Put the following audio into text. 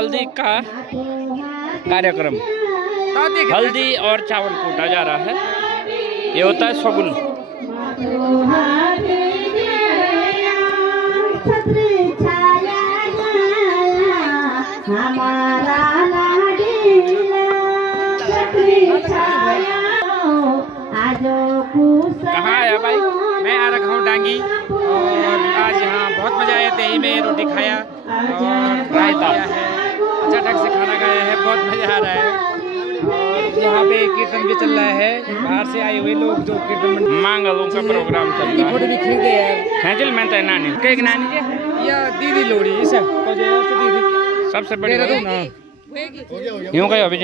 हल्दी का कार्यक्रम। हल्दी और चावल कूटा जा रहा है। ये होता है शगुन। कहाँ आया भाई? मैं आ रखा हूँ डांगी और आज यहाँ बहुत मजा आया। दही में रोटी खाया और रायता है। अच्छा ढंग से खाना खाया है, बहुत मजा आ रहा है। और यहाँ पे कीर्तन भी चल रहा है। बाहर से आए हुए लोग जो कीर्तन मांगलों का प्रोग्राम चल रहा है। फोटो भी खींचे यार। खेंचल में तो नानी के नानी जी या दीदी लोड़ी ऐसा दीदी सबसे बड़ी यूँ कहीं अभी